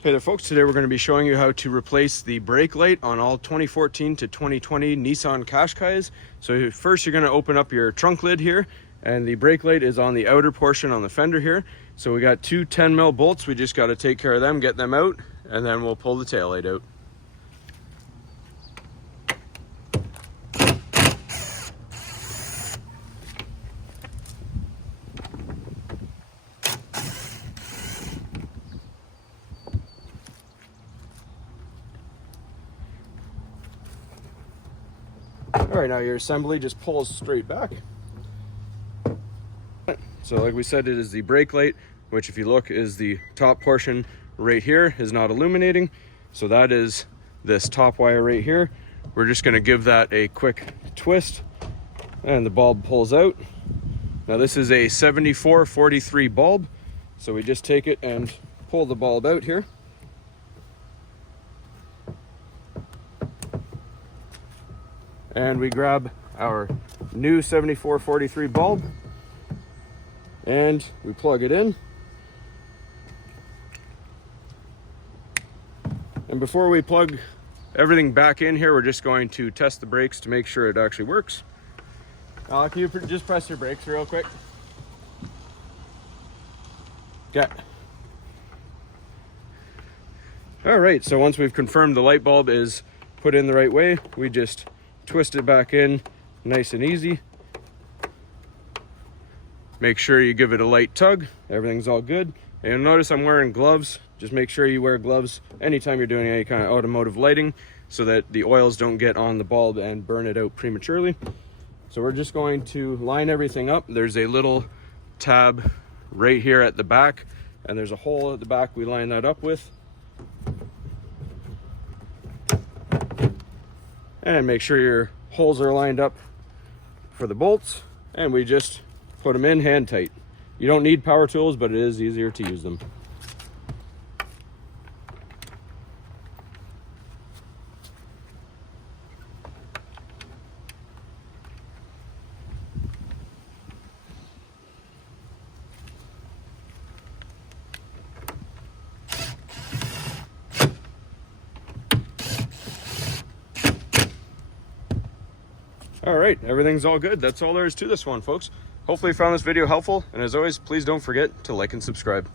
Hey there folks, today we're going to be showing you how to replace the brake light on all 2014 to 2020 Nissan Qashqais. So first you're going to open up your trunk lid here, and the brake light is on the outer portion on the fender here. So we got two 10mm bolts, we just got to take care of them, get them out, and then we'll pull the tail light out. All right, now your assembly just pulls straight back. So like we said, it is the brake light, which if you look is the top portion right here is not illuminating. So that is this top wire right here. We're just gonna give that a quick twist and the bulb pulls out. Now this is a 7443 bulb. So we just take it and pull the bulb out here. And we grab our new 7443 bulb and we plug it in. And before we plug everything back in here, we're just going to test the brakes to make sure it actually works. Can you just press your brakes real quick? Okay. All right, so once we've confirmed the light bulb is put in the right way, we just twist it back in nice and easy. Make sure you give it a light tug. Everything's all good. And you'll notice I'm wearing gloves. Just make sure you wear gloves anytime you're doing any kind of automotive lighting so that the oils don't get on the bulb and burn it out prematurely. So we're just going to line everything up. There's a little tab right here at the back, and there's a hole at the back we line that up with. And make sure your holes are lined up for the bolts, and we just put them in hand tight. You don't need power tools, but it is easier to use them. All right, everything's all good. That's all there is to this one, folks. Hopefully you found this video helpful, and as always, please don't forget to like and subscribe.